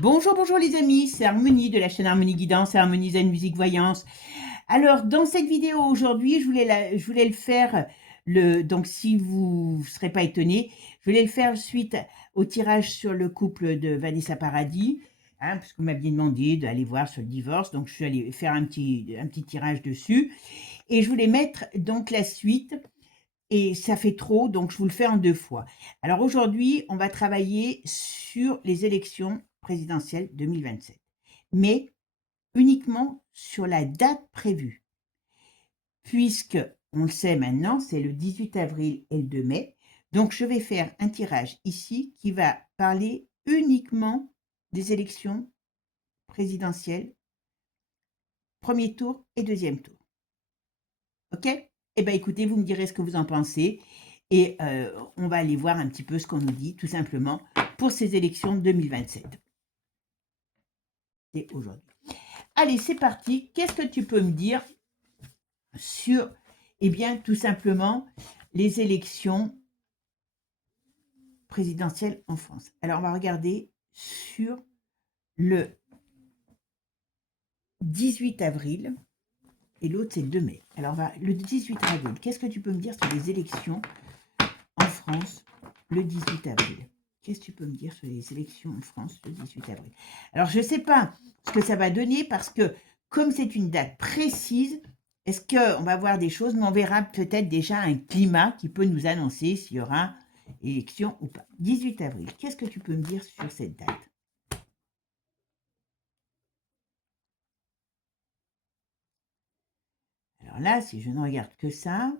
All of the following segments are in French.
Bonjour, bonjour les amis, c'est Harmonie de la chaîne Harmonie Guidance et Harmonie Zen Musique Voyance. Alors, dans cette vidéo aujourd'hui, je voulais le faire, donc si vous ne serez pas étonnés, je voulais le faire suite au tirage sur le couple de Vanessa Paradis, parce que vous m'aviez demandé d'aller voir sur le divorce, donc je suis allée faire un petit tirage dessus, et je voulais mettre donc la suite, et ça fait trop, donc je vous le fais en deux fois. Alors aujourd'hui, on va travailler sur les élections présidentielles 2027, mais uniquement sur la date prévue, puisque on le sait maintenant, c'est le 18 avril et le 2 mai. Donc je vais faire un tirage ici qui va parler uniquement des élections présidentielles, premier tour et deuxième tour. Ok? Eh bien écoutez, vous me direz ce que vous en pensez et on va aller voir un petit peu ce qu'on nous dit tout simplement pour ces élections 2027. C'est aujourd'hui. Allez, c'est parti. Qu'est-ce que tu peux me dire sur, eh bien, tout simplement, les élections présidentielles en France? Alors, on va regarder sur le 18 avril et l'autre, c'est le 2 mai. Alors, le 18 avril, qu'est-ce que tu peux me dire sur les élections en France le 18 avril? Qu'est-ce que tu peux me dire sur les élections en France le 18 avril? Alors, je ne sais pas ce que ça va donner parce que, comme c'est une date précise, est-ce qu'on va voir des choses, mais on verra peut-être déjà un climat qui peut nous annoncer s'il y aura élection ou pas. 18 avril, qu'est-ce que tu peux me dire sur cette date? Alors là, si je ne regarde que ça,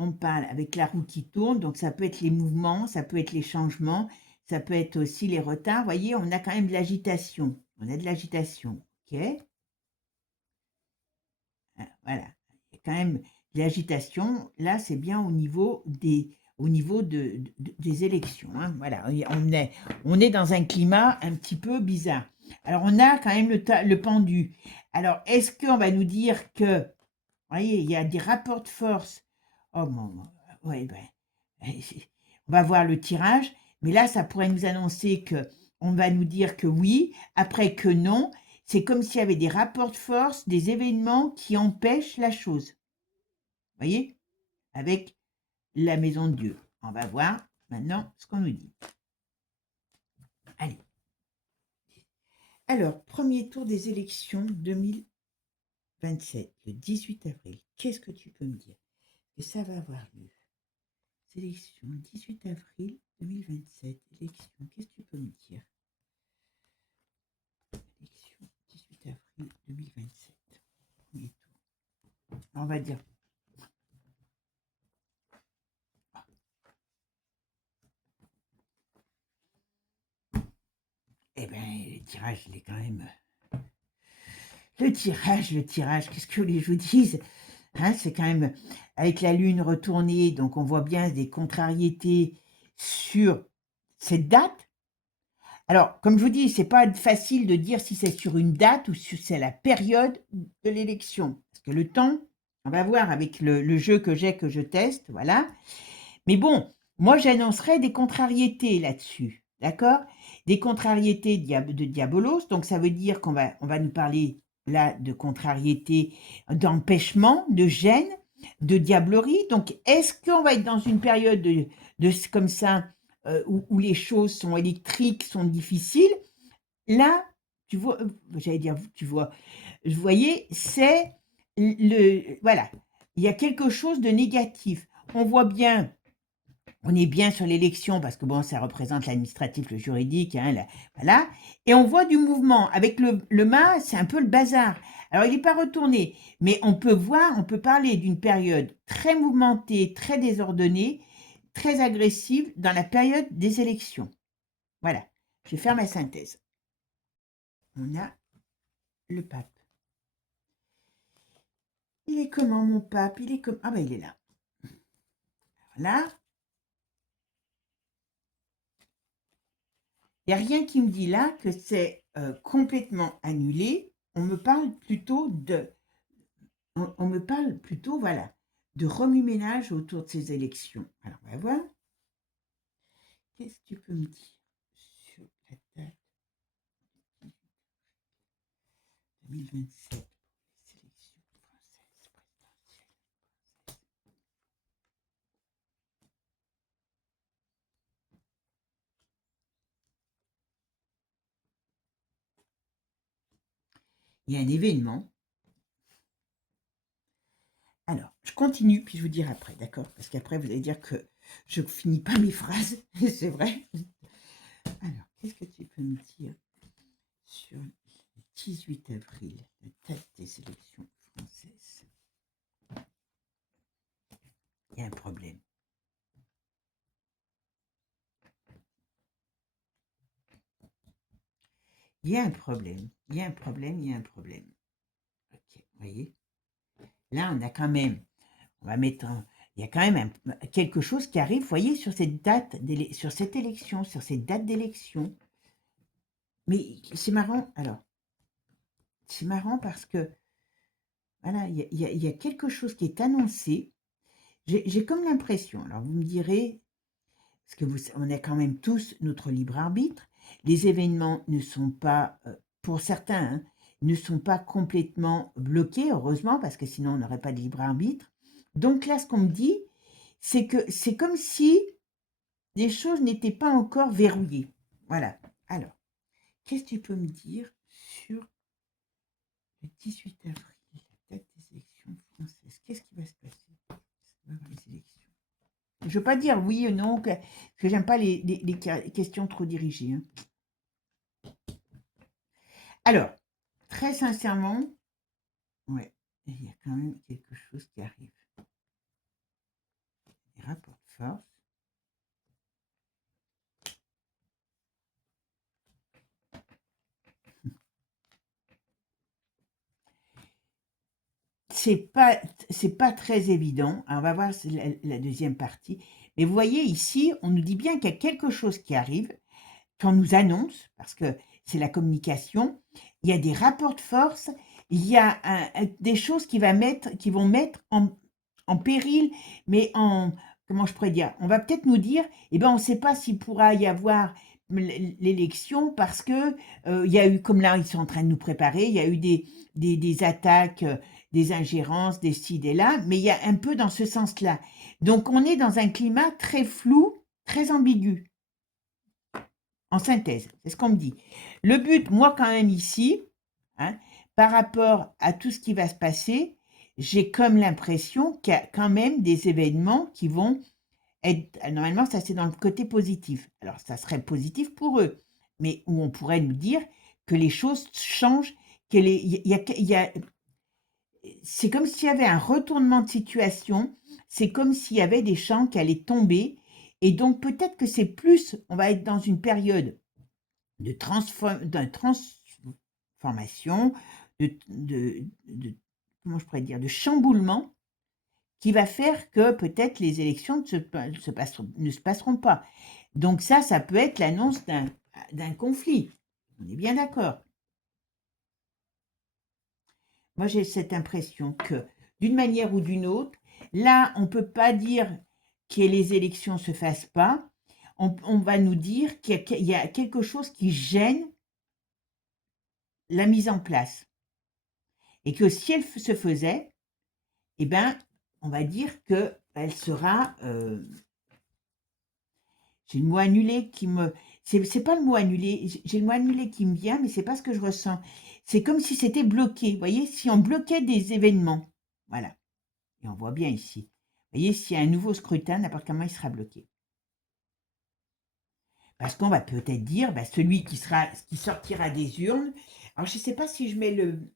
on parle avec la roue qui tourne, donc ça peut être les mouvements, ça peut être les changements, ça peut être aussi les retards. Vous voyez, on a quand même de l'agitation. On a de l'agitation, ok? Voilà, il y a quand même de l'agitation. Là, c'est bien au niveau des élections, hein. Voilà, on est dans un climat un petit peu bizarre. Alors, on a quand même le pendu. Alors, est-ce qu'on va nous dire que, vous voyez, il y a des rapports de force. Oh, bon, ouais, ben, on va voir le tirage, mais là, ça pourrait nous annoncer que on va nous dire que oui, après que non. C'est comme s'il y avait des rapports de force, des événements qui empêchent la chose. Vous voyez? Avec la maison de Dieu. On va voir maintenant ce qu'on nous dit. Allez. Alors, premier tour des élections 2027, le 18 avril. Qu'est-ce que tu peux me dire que ça va avoir lieu? Sélection 18 avril 2027. Élection, qu'est-ce que tu peux me dire? Élection 18 avril 2027. Premier tour. On va dire. Eh bien, le tirage, il est quand même. Le tirage, qu'est-ce que les vous disent, hein, c'est quand même avec la lune retournée, donc on voit bien des contrariétés sur cette date. Alors, comme je vous dis, c'est pas facile de dire si c'est sur une date ou si c'est la période de l'élection. Parce que le temps, on va voir avec le jeu que je teste, voilà. Mais bon, moi j'annoncerais des contrariétés là-dessus, d'accord? Des contrariétés de diabolos, donc ça veut dire on va nous parler là de contrariétés, d'empêchement, de gêne, de diablerie. Donc est-ce qu'on va être dans une période comme ça où les choses sont électriques, sont difficiles? Là, tu vois, j'allais dire, tu vois, vous voyez, c'est voilà, il y a quelque chose de négatif. On voit bien, on est bien sur l'élection parce que bon, ça représente l'administratif, le juridique, hein, voilà. Et on voit du mouvement. Avec le mât, c'est un peu le bazar. Alors, il n'est pas retourné, mais on peut voir, on peut parler d'une période très mouvementée, très désordonnée, très agressive dans la période des élections. Voilà, je vais faire ma synthèse. On a le pape. Il est comment mon pape? Il est comme... Ah ben il est là. Là, il n'y a rien qui me dit là que c'est complètement annulé. On me parle plutôt on me parle plutôt, voilà, de remue-ménage autour de ces élections. Alors, on va voir. Qu'est-ce que tu peux me dire sur la date 2027 pour les élections françaises présidentielles. Il y a un événement. Alors, je continue, puis je vous dirai après, d'accord? Parce qu'après, vous allez dire que je ne finis pas mes phrases, c'est vrai. Alors, qu'est-ce que tu peux me dire sur le 18 avril, la date des élections françaises? Il y a un problème. Il y a un problème, il y a un problème, il y a un problème. Ok, vous voyez? Là, on a quand même, on va mettre il y a quand même quelque chose qui arrive, vous voyez, sur cette date, sur cette élection, sur cette date d'élection. Mais c'est marrant, alors, c'est marrant parce que, voilà, il y a quelque chose qui est annoncé. J'ai comme l'impression, alors vous me direz, parce que on a quand même tous notre libre arbitre, les événements ne sont pas, pour certains, hein, ne sont pas complètement bloqués, heureusement, parce que sinon on n'aurait pas de libre arbitre. Donc là, ce qu'on me dit, c'est que c'est comme si les choses n'étaient pas encore verrouillées. Voilà. Alors, qu'est-ce que tu peux me dire sur le 18 avril, la date des élections françaises? Qu'est-ce qui va se passer? Les élections. Je ne veux pas dire oui ou non, parce que j'aime pas les questions trop dirigées. Hein. Alors, très sincèrement, ouais, il y a quand même quelque chose qui arrive. Les rapports de force. C'est pas très évident. Alors, on va voir la deuxième partie. Mais vous voyez ici, on nous dit bien qu'il y a quelque chose qui arrive, qu'on nous annonce, parce que c'est la communication. Il y a des rapports de force, il y a des choses qui vont mettre en péril, mais comment je pourrais dire, on va peut-être nous dire, eh ben on ne sait pas s'il pourra y avoir l'élection parce que il y a eu, comme là ils sont en train de nous préparer, il y a eu des attaques, des ingérences, des ci, des là, mais il y a un peu dans ce sens-là. Donc on est dans un climat très flou, très ambigu. En synthèse, c'est ce qu'on me dit. Le but, moi quand même ici, hein, par rapport à tout ce qui va se passer, j'ai comme l'impression qu'il y a quand même des événements qui vont être, normalement ça c'est dans le côté positif, alors ça serait positif pour eux, mais où on pourrait nous dire que les choses changent, c'est comme s'il y avait un retournement de situation, c'est comme s'il y avait des champs qui allaient tomber, et donc peut-être que c'est plus, on va être dans une période de transformation, comment je pourrais dire, de chamboulement, qui va faire que peut-être les élections ne se passeront pas. Donc ça peut être l'annonce d'un conflit. On est bien d'accord. Moi, j'ai cette impression que, d'une manière ou d'une autre, là, on ne peut pas dire que les élections ne se fassent pas. On va nous dire qu'il y a quelque chose qui gêne la mise en place. Et que si elle se faisait, eh ben, on va dire qu'elle sera... j'ai le mot annulé qui me... C'est pas le mot annulé, j'ai le mot annulé qui me vient, mais c'est pas ce que je ressens. C'est comme si c'était bloqué, vous voyez, si on bloquait des événements. Voilà. Et on voit bien ici. Vous voyez, s'il y a un nouveau scrutin, n'importe comment il sera bloqué. Parce qu'on va peut-être dire, bah, celui qui sortira des urnes. Alors, je ne sais pas si je mets le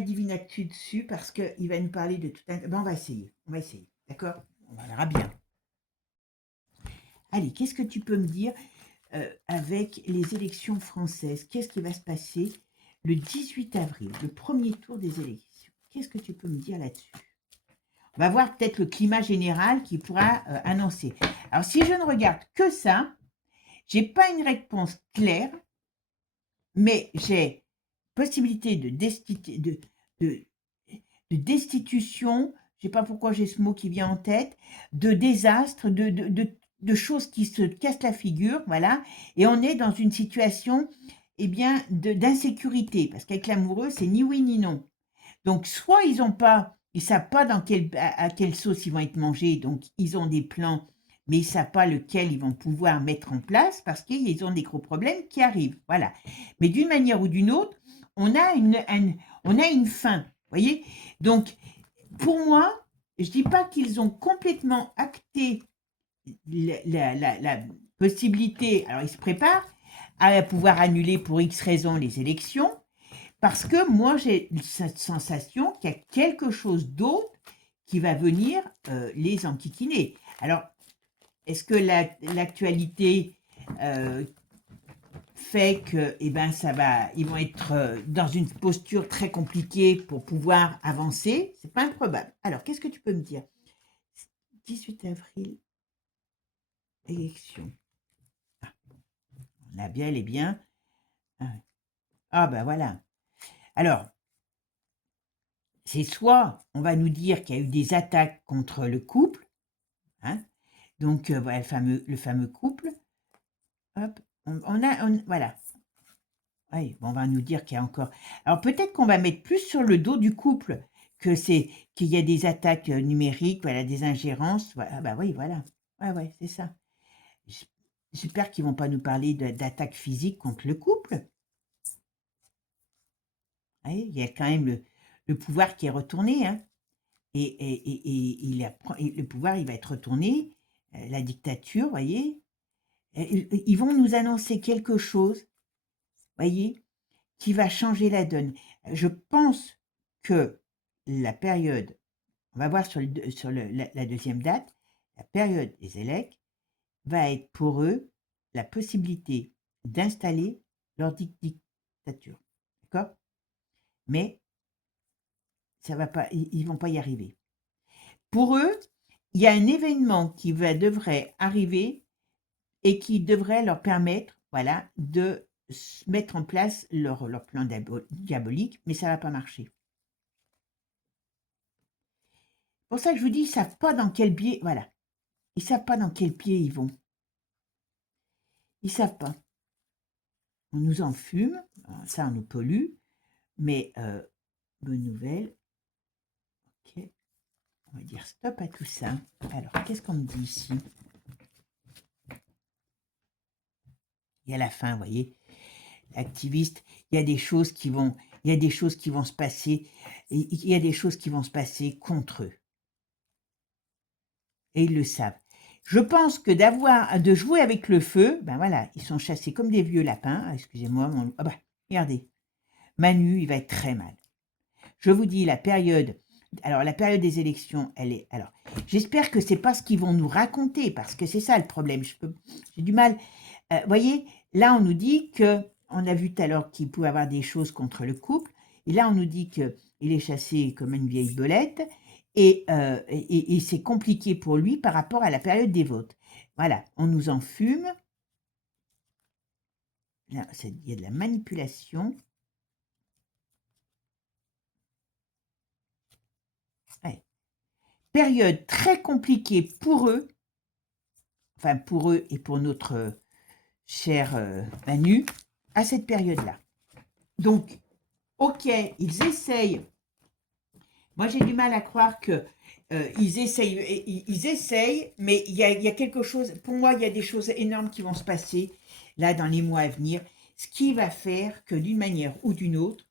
divinatu dessus, parce qu'il va nous parler de tout un... Ben, on va essayer, d'accord? On verra bien. Allez, qu'est-ce que tu peux me dire avec les élections françaises? Qu'est-ce qui va se passer le 18 avril, le premier tour des élections? Qu'est-ce que tu peux me dire là-dessus? On va voir peut-être le climat général qui pourra annoncer. Alors, si je ne regarde que ça, je n'ai pas une réponse claire, mais j'ai possibilité de destitution, je ne sais pas pourquoi j'ai ce mot qui vient en tête, de désastre, de choses qui se cassent la figure, voilà, et on est dans une situation eh bien, d'insécurité, parce qu'avec l'amoureux, c'est ni oui ni non. Donc, soit ils savent pas à quelle sauce ils vont être mangés, donc ils ont des plans, mais ils savent pas lequel ils vont pouvoir mettre en place parce qu'ils ont des gros problèmes qui arrivent. Voilà. Mais d'une manière ou d'une autre, on a on a une fin. Voyez. Donc, pour moi, je dis pas qu'ils ont complètement acté la possibilité. Alors, ils se préparent à pouvoir annuler pour X raisons les élections. Parce que moi, j'ai cette sensation qu'il y a quelque chose d'autre qui va venir les enquiquiner. Alors, est-ce que l'actualité fait que, eh ben, ils vont être dans une posture très compliquée pour pouvoir avancer? C'est pas improbable. Alors, qu'est-ce que tu peux me dire? 18 avril, élection. Ah, on a bien et bien. Ah, ben voilà. Alors, c'est soit on va nous dire qu'il y a eu des attaques contre le couple, hein, donc voilà le fameux couple. Hop, voilà. Oui, on va nous dire qu'il y a encore. Alors peut-être qu'on va mettre plus sur le dos du couple qu'il y a des attaques numériques, voilà, des ingérences. Voilà. Ah bah oui, voilà. Ouais, c'est ça. J'espère qu'ils vont pas nous parler d'attaques physiques contre le couple. Oui, il y a quand même le pouvoir qui est retourné, hein. Et le pouvoir, il va être retourné, la dictature, voyez. Ils vont nous annoncer quelque chose, voyez, qui va changer la donne. Je pense que la période, on va voir sur la deuxième date, la période des élects va être pour eux la possibilité d'installer leur dictature. D'accord? Mais ça va pas, ils vont pas y arriver. Pour eux, il y a un événement qui devrait arriver et qui devrait leur permettre, voilà, de mettre en place leur plan diabolique, mais ça ne va pas marcher. Pour ça que je vous dis, ils ne savent pas dans quel biais, voilà, ils ne savent pas dans quel pied ils vont. Ils ne savent pas. On nous en fume, ça on nous pollue, mais bonne nouvelle, ok, on va dire stop à tout ça. Alors, qu'est-ce qu'on me dit ici? Il y a la fin, vous voyez, activiste, il y a des choses qui vont se passer, il y a des choses qui vont se passer contre eux. Et ils le savent. Je pense que de jouer avec le feu, ben voilà, ils sont chassés comme des vieux lapins. Excusez-moi, ah ben, regardez, Manu, il va être très mal. Je vous dis, la période des élections, elle est. Alors, j'espère que c'est pas ce qu'ils vont nous raconter, parce que c'est ça le problème. J'ai du mal. Voyez, là, on nous dit que, on a vu tout à l'heure qu'il pouvait avoir des choses contre le couple, et là, on nous dit qu'il est chassé comme une vieille belette, et c'est compliqué pour lui par rapport à la période des votes. Voilà, on nous en fume. Là, il y a de la manipulation. Ouais. Période très compliquée pour eux, enfin pour eux et pour notre cher Manu, à cette période-là. Donc, ok, ils essayent. Moi, j'ai du mal à croire que ils essayent, mais il y a quelque chose. Pour moi, il y a des choses énormes qui vont se passer là dans les mois à venir, ce qui va faire que d'une manière ou d'une autre,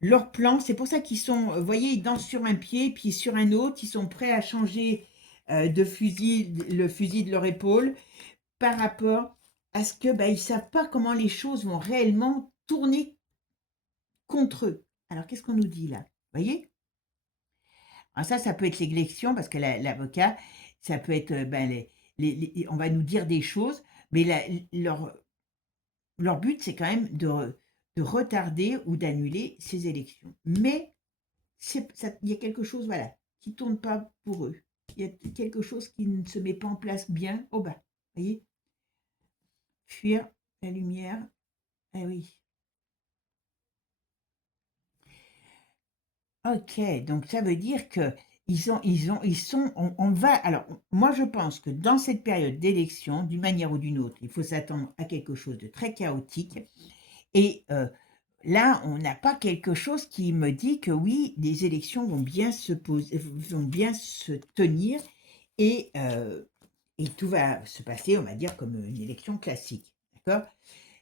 leur plan, c'est pour ça qu'ils sont, vous voyez, ils dansent sur un pied, puis sur un autre, ils sont prêts à changer le fusil de leur épaule par rapport à ce que ils savent pas comment les choses vont réellement tourner contre eux. Alors, qu'est-ce qu'on nous dit là? Vous voyez? Alors ça peut être l'élection, parce que l'avocat, ça peut être, on va nous dire des choses, mais leur but, c'est quand même de retarder ou d'annuler ces élections. Mais il y a quelque chose, voilà, qui ne tourne pas pour eux. Il y a quelque chose qui ne se met pas en place bien au bas. Vous voyez? Fuir la lumière. Eh oui. Ok, donc ça veut dire que alors, moi je pense que dans cette période d'élection, d'une manière ou d'une autre, il faut s'attendre à quelque chose de très chaotique Et là, on n'a pas quelque chose qui me dit que oui, les élections vont bien vont bien se tenir et tout va se passer, on va dire, comme une élection classique, d'accord?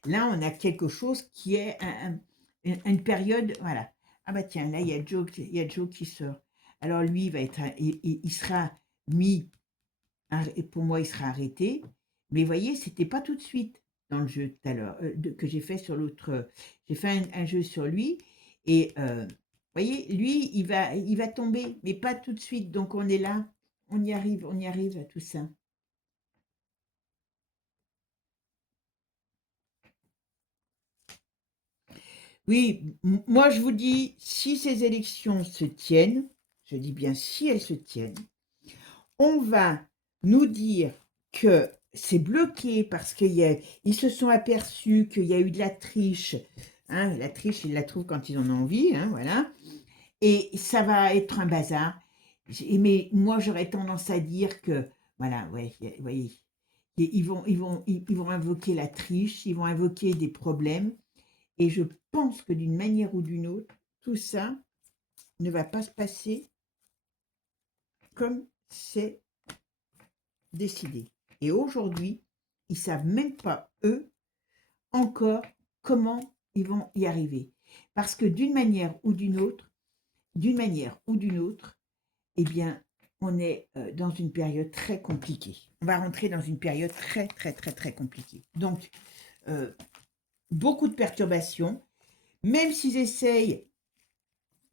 Là, on a quelque chose qui est une période, voilà. Ah bah tiens, là, il y a Joe qui sort. Alors lui, il va être, il sera mis, et pour moi, il sera arrêté. Mais vous voyez, c'était pas tout de suite dans le jeu tout à l'heure que j'ai fait sur l'autre. J'ai fait un jeu sur lui et vous voyez, lui, il va tomber, mais pas tout de suite. Donc on est là, on y arrive à tout ça. Oui, moi je vous dis, si ces élections se tiennent, je dis bien si elles se tiennent, on va nous dire que c'est bloqué parce qu'ils se sont aperçus qu'il y a eu de la triche. Hein, la triche, ils la trouvent quand ils en ont envie, hein, voilà. Et ça va être un bazar. Mais moi, j'aurais tendance à dire que, voilà, ouais, vous voyez, ils vont invoquer la triche, ils vont invoquer des problèmes. Et je pense que d'une manière ou d'une autre, tout ça ne va pas se passer comme c'est décidé. Et aujourd'hui, ils savent même pas, eux, encore comment ils vont y arriver. Parce que d'une manière ou d'une autre, eh bien, on est dans une période très compliquée. On va rentrer dans une période très, très, très, très compliquée. Donc, beaucoup de perturbations. Même s'ils essayent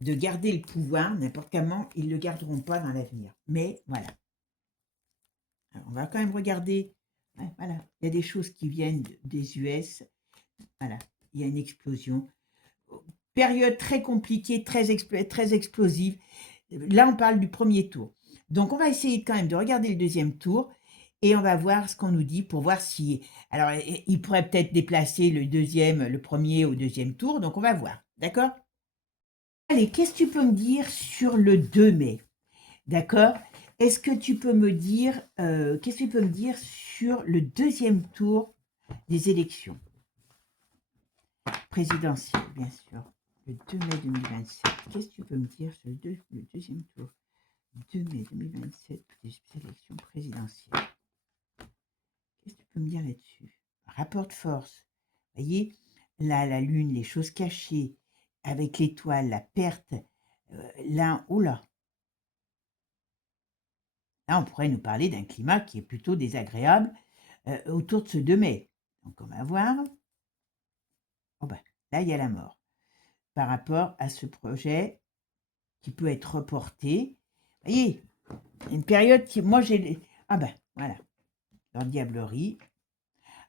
de garder le pouvoir, n'importe comment, ils ne le garderont pas dans l'avenir. Mais voilà. Alors, on va quand même regarder. Ouais, voilà. Il y a des choses qui viennent des US. Voilà. Il y a une explosion. Période très compliquée, très explosive. Là, on parle du premier tour. Donc, on va essayer quand même de regarder le deuxième tour et on va voir ce qu'on nous dit pour voir si. Alors, il pourrait peut-être déplacer le premier au deuxième tour. Donc, on va voir. D'accord? Allez, qu'est-ce que tu peux me dire sur le 2 mai? D'accord? Est-ce que tu peux me dire, qu'est-ce que tu peux me dire sur le deuxième tour des élections présidentielles, bien sûr, le 2 mai 2027? Qu'est-ce que tu peux me dire sur le deuxième tour, 2 mai 2027 des élections présidentielles? Qu'est-ce que tu peux me dire là-dessus? Rapport de force. Vous voyez, là, la lune, les choses cachées, avec l'étoile, la perte, là, oula. Là, on pourrait nous parler d'un climat qui est plutôt désagréable autour de ce 2 mai. Donc, on va voir. Oh ben, là, il y a la mort. Par rapport à ce projet qui peut être reporté. Vous voyez, une période qui. Moi, j'ai. Ah ben, voilà. Leur diablerie.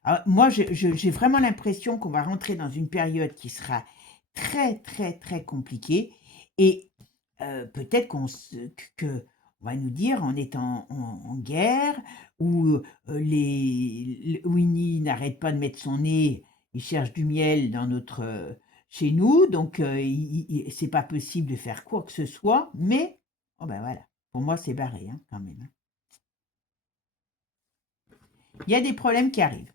Alors, moi, j'ai vraiment l'impression qu'on va rentrer dans une période qui sera très, très, très compliquée. Et peut-être que on va nous dire on est en guerre, où Winnie n'arrête pas de mettre son nez, il cherche du miel dans chez nous, donc c'est pas possible de faire quoi que ce soit, mais oh ben voilà, pour moi c'est barré hein, quand même. Il y a des problèmes qui arrivent.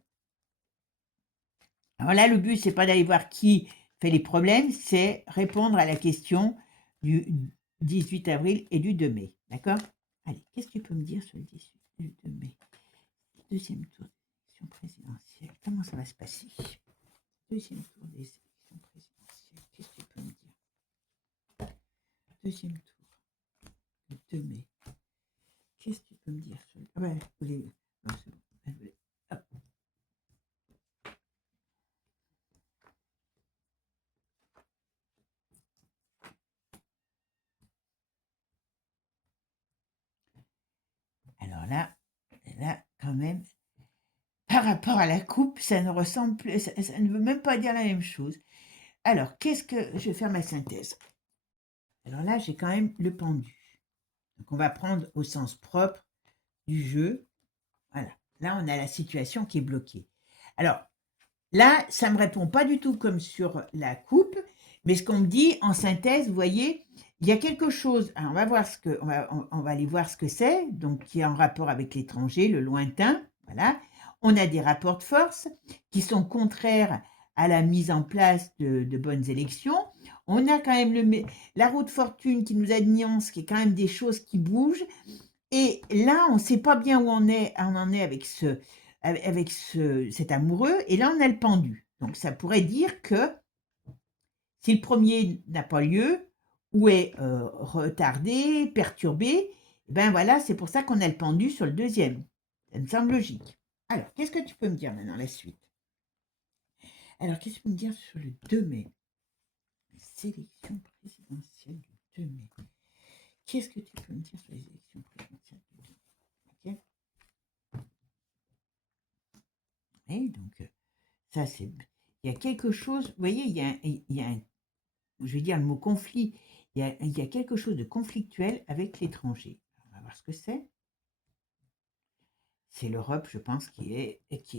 Alors là, le but, c'est pas d'aller voir qui fait les problèmes, c'est répondre à la question du 18 avril et du 2 mai. D'accord? Allez, qu'est-ce que tu peux me dire sur le 18 et le 2 mai? Deuxième tour des élections présidentielles. Comment ça va se passer? Deuxième tour des élections présidentielles. Qu'est-ce que tu peux me dire? Deuxième tour, le 2 mai. Qu'est-ce que tu peux me dire sur le... Ah ben, non, c'est bon. Hop. Alors là, quand même, par rapport à la coupe, ça ne ressemble plus, ça ne veut même pas dire la même chose. Alors, qu'est-ce que... Je vais faire ma synthèse. Alors là, j'ai quand même le pendu. Donc, on va prendre au sens propre du jeu. Voilà. Là, on a la situation qui est bloquée. Alors, là, ça ne me répond pas du tout comme sur la coupe, mais ce qu'on me dit en synthèse, vous voyez, il y a quelque chose. Alors, on va aller voir ce que c'est, donc qui est en rapport avec l'étranger, le lointain. Voilà. On a des rapports de force qui sont contraires à la mise en place de bonnes élections. On a quand même la roue de fortune qui nous annonce qu'il y a quand même des choses qui bougent. Et là, on ne sait pas bien où on en est avec cet amoureux. Et là, on a le pendu. Donc, ça pourrait dire que si le premier n'a pas lieu, ou est retardé, perturbé, ben voilà, c'est pour ça qu'on a le pendu sur le deuxième. Ça me semble logique. Alors, qu'est-ce que tu peux me dire maintenant, la suite? Alors, qu'est-ce que tu peux me dire sur le 2 mai? Les élections présidentielles du 2 mai. Qu'est-ce que tu peux me dire sur les élections présidentielles du 2 mai? Ok. Et donc, ça, c'est. Il y a quelque chose, vous voyez, il y a un, je vais dire le mot conflit, il y a quelque chose de conflictuel avec l'étranger. On va voir ce que c'est. C'est l'Europe, je pense,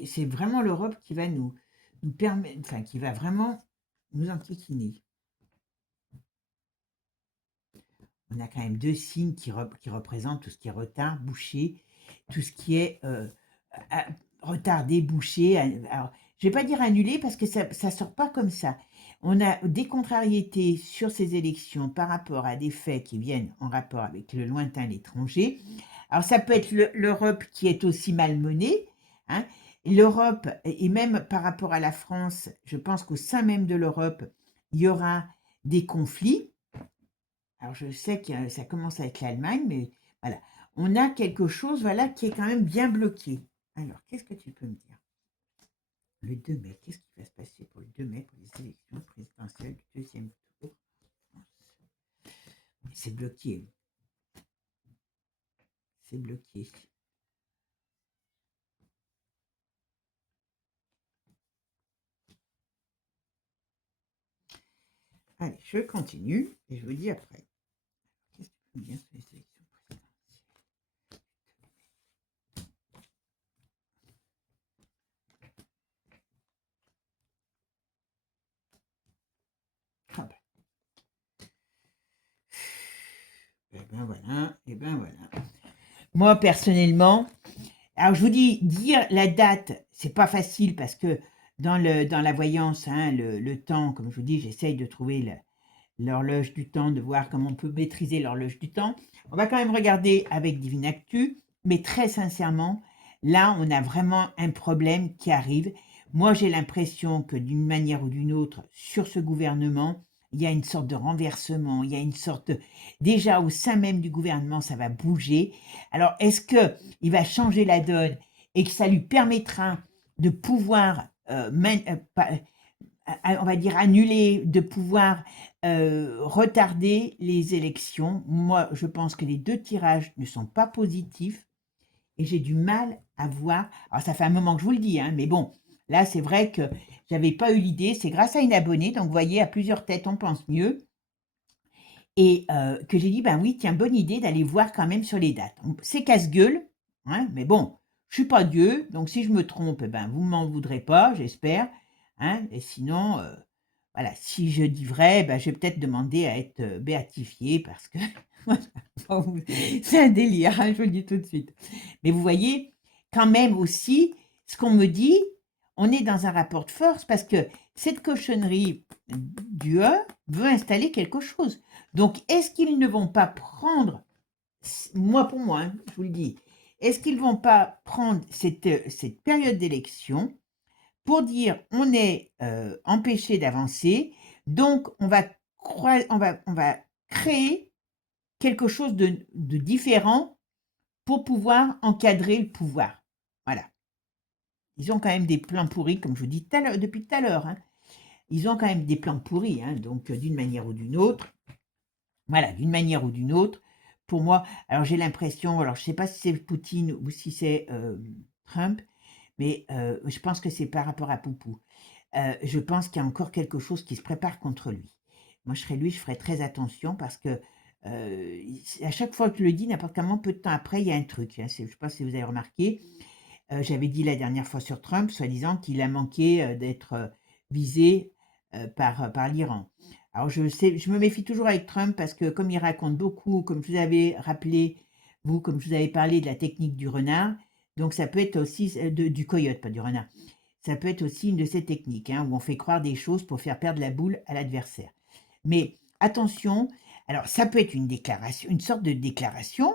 c'est vraiment l'Europe qui va nous permettre, enfin, qui va vraiment nous enquiquiner. On a quand même deux signes qui représentent tout ce qui est retard, bouché, tout ce qui est retardé, bouché. Alors, je ne vais pas dire annulé parce que ça ne sort pas comme ça. On a des contrariétés sur ces élections par rapport à des faits qui viennent en rapport avec le lointain, l'étranger. Alors, ça peut être l'Europe qui est aussi malmenée. Hein. L'Europe, et même par rapport à la France, je pense qu'au sein même de l'Europe, il y aura des conflits. Alors, je sais que ça commence avec l'Allemagne, mais voilà. On a quelque chose, voilà, qui est quand même bien bloqué. Alors, qu'est-ce que tu peux me dire? Le 2 mai, qu'est-ce qui va se passer pour le 2 mai, pour les élections présidentielles du deuxième tour? C'est bloqué. C'est bloqué. Allez, je continue et je vous dis après. Qu'est-ce que tu peux me dire sur les élections présidentielles? Ah ben. Eh ben voilà, et ben voilà. Moi, personnellement, alors je vous dis, dire la date, c'est pas facile parce que dans la voyance, hein, le temps, comme je vous dis, j'essaye de trouver l'horloge du temps, de voir comment on peut maîtriser l'horloge du temps. On va quand même regarder avec Divinactu, mais très sincèrement, là, on a vraiment un problème qui arrive. Moi, j'ai l'impression que d'une manière ou d'une autre, sur ce gouvernement, il y a une sorte de renversement, il y a une sorte déjà au sein même du gouvernement, ça va bouger. Alors, est-ce qu'il va changer la donne et que ça lui permettra de pouvoir, on va dire, annuler, de pouvoir retarder les élections? Moi, je pense que les deux tirages ne sont pas positifs et j'ai du mal à voir. Alors, ça fait un moment que je vous le dis, hein, mais bon, là, c'est vrai que j'avais pas eu l'idée. C'est grâce à une abonnée, donc vous voyez, à plusieurs têtes, on pense mieux. Et que j'ai dit, ben oui, tiens, bonne idée d'aller voir quand même sur les dates. C'est casse-gueule, hein, mais bon, je suis pas Dieu, donc si je me trompe, ben vous m'en voudrez pas, j'espère. Hein, et sinon, voilà, si je dis vrai, ben, je vais peut-être demander à être béatifié parce que c'est un délire, hein, je vous le dis tout de suite. Mais vous voyez, quand même aussi, ce qu'on me dit, on est dans un rapport de force parce que cette cochonnerie du E veut installer quelque chose. Donc, est-ce qu'ils ne vont pas prendre, moi pour moi, hein, je vous le dis, est-ce qu'ils ne vont pas prendre cette période d'élection pour dire on est empêché d'avancer, donc on va créer quelque chose de différent pour pouvoir encadrer le pouvoir. Voilà. Ils ont quand même des plans pourris, comme je vous dis depuis tout à l'heure. Hein. Ils ont quand même des plans pourris, hein, donc d'une manière ou d'une autre. Voilà, d'une manière ou d'une autre. Pour moi, alors j'ai l'impression, alors je ne sais pas si c'est Poutine ou si c'est Trump, mais je pense que c'est par rapport à Poupou. Je pense qu'il y a encore quelque chose qui se prépare contre lui. Moi, je serais lui, je ferais très attention parce que à chaque fois que je le dis, n'importe comment, peu de temps après, il y a un truc. Hein, je ne sais pas si vous avez remarqué. J'avais dit la dernière fois sur Trump, soi-disant qu'il a manqué d'être visé par l'Iran. Alors, je me méfie toujours avec Trump parce que comme il raconte beaucoup, comme je vous avais rappelé, comme je vous avais parlé de la technique du renard, donc ça peut être aussi du coyote, pas du renard. ça peut être aussi une de ces techniques, hein, où on fait croire des choses pour faire perdre la boule à l'adversaire. Mais attention, alors ça peut être une déclaration, une sorte de déclaration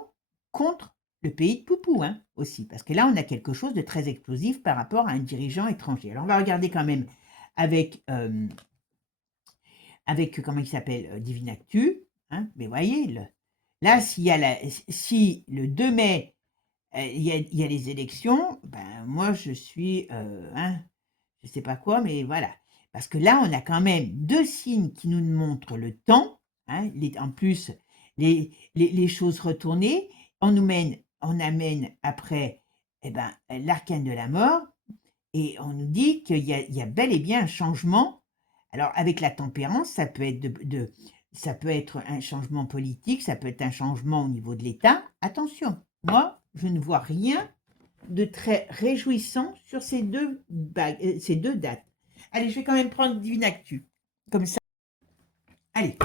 contre le pays de Poupou, hein, aussi, parce que là, on a quelque chose de très explosif par rapport à un dirigeant étranger. Alors, on va regarder quand même avec, comment il s'appelle, Divinactu, hein, mais voyez, là, si le 2 mai, il y a les élections, ben moi, je suis, hein, je sais pas quoi, mais voilà. Parce que là, on a quand même 2 signes qui nous montrent le temps, hein, en plus, les choses retournées. On amène après, eh ben, l'arcane de la mort, et on nous dit qu'il y a bel et bien un changement. Alors, avec la tempérance, ça peut être ça peut être un changement politique, ça peut être un changement au niveau de l'État. Attention, moi, je ne vois rien de très réjouissant sur ces deux dates. Allez, je vais quand même prendre Divinactu. Comme ça. Allez,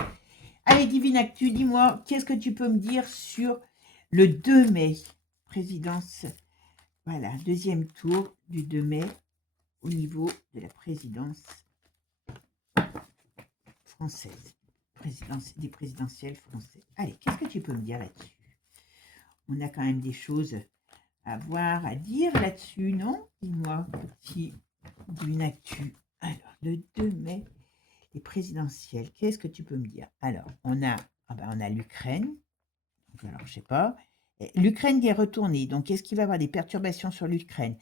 Divinactu, dis-moi, qu'est-ce que tu peux me dire sur le 2 mai, présidence, voilà, deuxième tour du 2 mai au niveau de la présidence française, des présidentielles françaises. Allez, qu'est-ce que tu peux me dire là-dessus? On a quand même des choses à voir, à dire là-dessus, non? Dis-moi, petit Divinactu. Alors, le 2 mai, les présidentielles, qu'est-ce que tu peux me dire? Alors, on a l'Ukraine. Alors, je sais pas. L'Ukraine qui est retournée. Donc, est-ce qu'il va y avoir des perturbations sur l'Ukraine?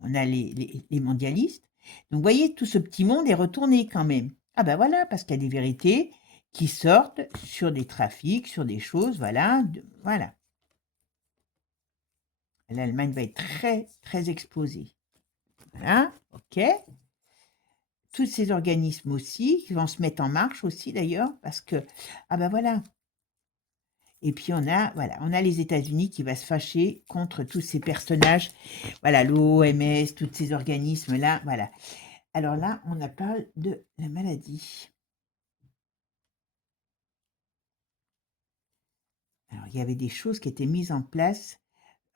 On a les mondialistes. Donc, vous voyez, tout ce petit monde est retourné quand même. Ah ben voilà, parce qu'il y a des vérités qui sortent sur des trafics, sur des choses, voilà. Voilà. L'Allemagne va être très, très exposée. Voilà, ok. Tous ces organismes aussi, qui vont se mettre en marche aussi d'ailleurs, parce que, ah ben voilà. Et puis on a les États-Unis qui va se fâcher contre tous ces personnages, voilà, l'OMS, tous ces organismes-là, voilà. Alors là, on parle de la maladie. Alors, il y avait des choses qui étaient mises en place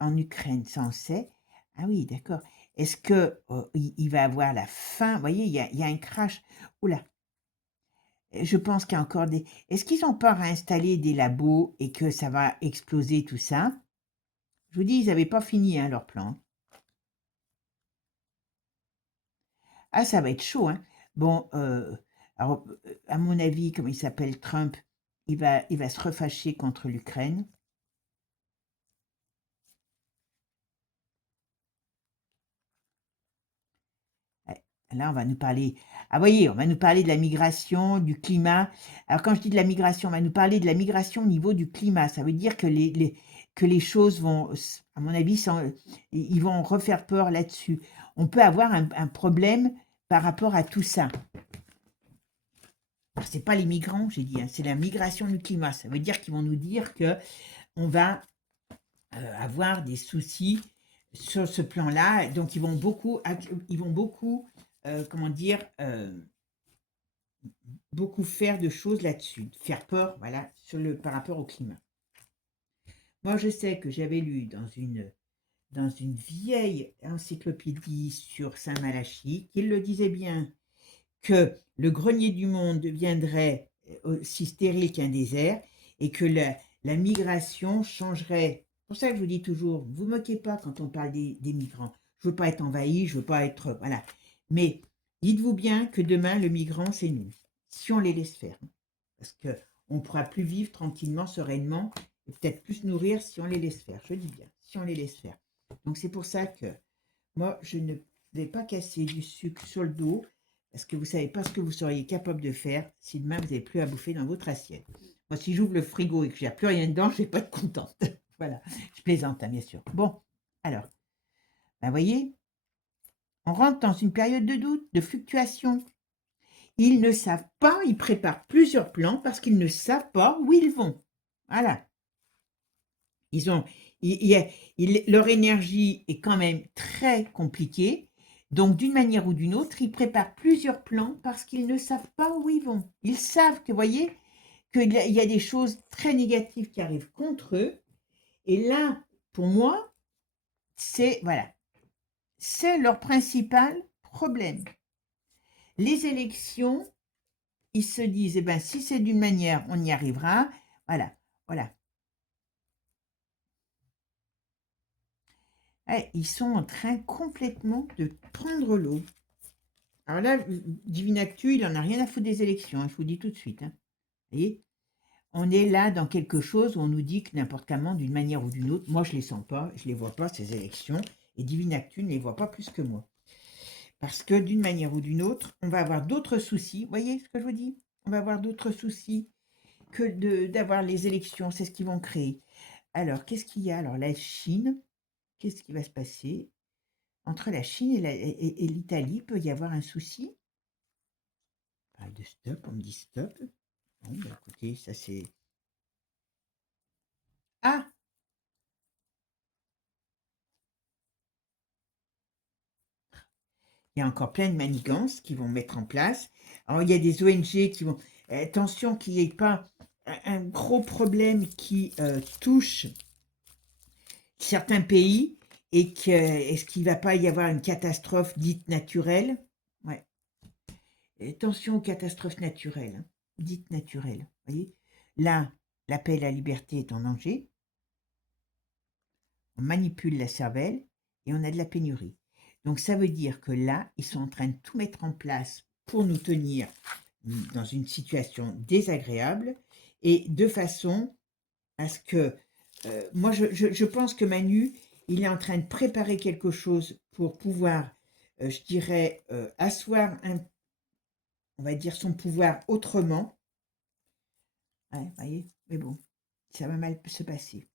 en Ukraine, ça on sait. Ah oui, d'accord. Est-ce que il va avoir la fin? Vous voyez, il y a un crash. Oula, je pense qu'il y a encore des... Est-ce qu'ils ont pas réinstallé des labos et que ça va exploser tout ça? Je vous dis, ils n'avaient pas fini hein, leur plan. Ah, ça va être chaud, hein. Bon, alors, à mon avis, comme il s'appelle Trump, il va se refâcher contre l'Ukraine. Ouais, là, on va nous parler. Ah, voyez, on va nous parler de la migration, du climat. Alors, quand je dis de la migration, on va nous parler de la migration au niveau du climat. Ça veut dire que les choses vont, à mon avis, ils vont refaire peur là-dessus. On peut avoir un problème par rapport à tout ça. Alors, c'est pas les migrants, j'ai dit, hein, c'est la migration du climat. Ça veut dire qu'ils vont nous dire que on va avoir des soucis sur ce plan-là. Donc, ils vont beaucoup, comment dire, beaucoup faire de choses là-dessus, faire peur, voilà, par rapport au climat. Moi, je sais que j'avais lu dans une vieille encyclopédie sur Saint-Malachie qu'il le disait bien que le grenier du monde deviendrait aussi stérile qu'un désert et que la migration changerait. C'est pour ça que je vous dis toujours, vous ne moquez pas quand on parle des migrants. Je ne veux pas être envahi, je ne veux pas être... Voilà. Mais dites-vous bien que demain, le migrant, c'est nous, si on les laisse faire. Parce qu'on ne pourra plus vivre tranquillement, sereinement, et peut-être plus se nourrir si on les laisse faire. Je dis bien, si on les laisse faire. Donc c'est pour ça que moi, je ne vais pas casser du sucre sur le dos, parce que vous ne savez pas ce que vous seriez capable de faire si demain vous n'avez plus à bouffer dans votre assiette. Moi, si j'ouvre le frigo et que je n'ai plus rien dedans, je ne vais pas être contente. Voilà, je plaisante, hein, bien sûr. Bon, alors, ben, voyez, on rentre dans une période de doute, de fluctuation. Ils ne savent pas, ils préparent plusieurs plans parce qu'ils ne savent pas où ils vont. Voilà. Ils ont, leur énergie est quand même très compliquée. Donc, d'une manière ou d'une autre, ils préparent plusieurs plans parce qu'ils ne savent pas où ils vont. Ils savent que, vous voyez, qu'il y a des choses très négatives qui arrivent contre eux. Et là, pour moi, c'est, voilà, c'est leur principal problème. Les élections, ils se disent, eh ben, si c'est d'une manière, on y arrivera. Voilà, voilà. Ouais, ils sont en train complètement de prendre l'eau. Alors là, Divinactu, il en a rien à foutre des élections, hein, je vous dis tout de suite. Hein. Vous voyez, on est là dans quelque chose où on nous dit que n'importe comment, d'une manière ou d'une autre, moi je les sens pas, je les vois pas, ces élections, et Divinactu ne les voit pas plus que moi. Parce que d'une manière ou d'une autre, on va avoir d'autres soucis. Vous voyez ce que je vous dis? On va avoir d'autres soucis que d'avoir les élections, c'est ce qu'ils vont créer. Alors, qu'est-ce qu'il y a? Alors, la Chine, qu'est-ce qui va se passer? Entre la Chine et l'Italie, peut y avoir un souci? Pas de stop, on me dit stop. Bon, bah, écoutez, ça c'est... Ah! Il y a encore plein de manigances qui vont mettre en place. Alors, il y a des ONG qui vont... attention qu'il n'y ait pas un gros problème qui touche certains pays et que est-ce qu'il ne va pas y avoir une catastrophe dite naturelle? Ouais. Attention aux catastrophes naturelles, hein, dites naturelles. Vous voyez? Là, la paix et la liberté est en danger. On manipule la cervelle et on a de la pénurie. Donc ça veut dire que là, ils sont en train de tout mettre en place pour nous tenir dans une situation désagréable et de façon à ce que... moi, je pense que Manu, il est en train de préparer quelque chose pour pouvoir, je dirais, asseoir, on va dire, son pouvoir autrement. Ouais, voyez, mais bon, ça va mal se passer.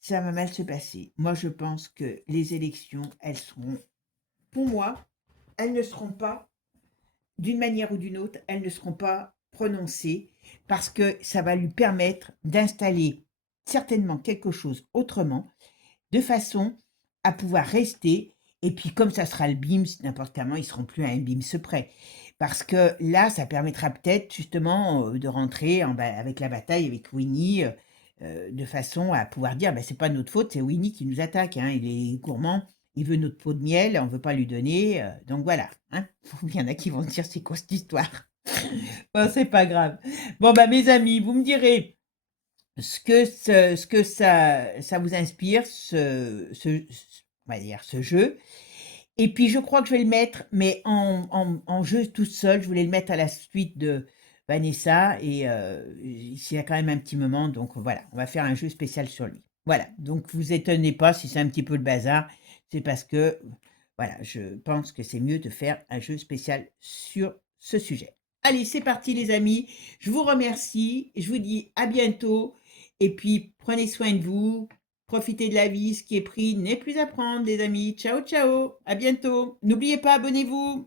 Ça va mal se passer. Moi, je pense que les élections, elles seront, pour moi, elles ne seront pas, d'une manière ou d'une autre, elles ne seront pas prononcées parce que ça va lui permettre d'installer certainement quelque chose autrement, de façon à pouvoir rester. Et puis, comme ça sera le BIMS, n'importe comment, ils ne seront plus à un BIMS près. Parce que là, ça permettra peut-être justement de rentrer avec la bataille avec Winnie, de façon à pouvoir dire, c'est pas notre faute, c'est Winnie qui nous attaque, hein, il est gourmand, il veut notre pot de miel, on ne veut pas lui donner, donc voilà. Hein. Il y en a qui vont dire, c'est quoi cette histoire? Bon, c'est pas grave. Bon, mes amis, vous me direz ce que ça vous inspire, on va dire, ce jeu. Et puis, je crois que je vais le mettre, mais en jeu toute seule. Je voulais le mettre à la suite de Vanessa. Et il y a quand même un petit moment. Donc, voilà, on va faire un jeu spécial sur lui. Voilà, donc vous étonnez pas si c'est un petit peu le bazar. C'est parce que, voilà, je pense que c'est mieux de faire un jeu spécial sur ce sujet. Allez, c'est parti les amis. Je vous remercie. Je vous dis à bientôt. Et puis, prenez soin de vous. Profitez de la vie, ce qui est pris n'est plus à prendre, les amis. Ciao, ciao, à bientôt. N'oubliez pas, abonnez-vous.